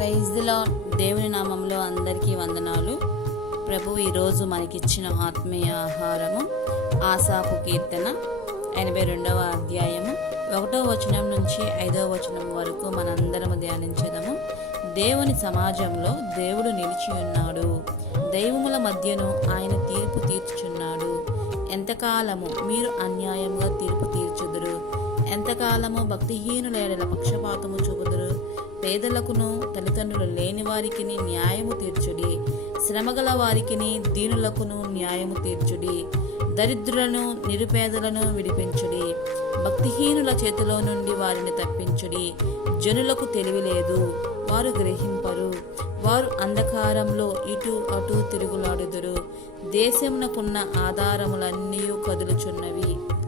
క్రైస్తుల దేవుని నామంలో అందరికీ వందనాలు. ప్రభు ఈరోజు మనకిచ్చిన ఆత్మీయ ఆహారము ఆసాపు కీర్తన ఎనభై రెండవ అధ్యాయము. ఒకటో వచనం నుంచి ఐదవ వచనం వరకు మనందరము ధ్యానించదము. దేవుని సమాజంలో దేవుడు నిలిచి ఉన్నాడు. దైవముల మధ్యను ఆయన తీర్పు తీర్చుచున్నాడు. ఎంతకాలము మీరు అన్యాయంగా తీర్పు తీర్చుదురు? ఎంతకాలము భక్తిహీనుల ఎడల పక్షపాతము చూపుదురు. పేదలకును తల్లిదండ్రులు లేని వారికి న్యాయము తీర్చుడి. శ్రమగల వారికి దీనులకును న్యాయము తీర్చుడి. దరిద్రులను నిరుపేదలను విడిపించుడి. భక్తిహీనుల చేతిలో నుండి వారిని తప్పించుడి. జనులకు తెలివి లేదు. వారు గ్రహింపరు. వారు అంధకారంలో ఇటు అటు తిరుగులాడుదురు. దేశమునకున్న ఆధారములన్నీ కదులుచున్నవి.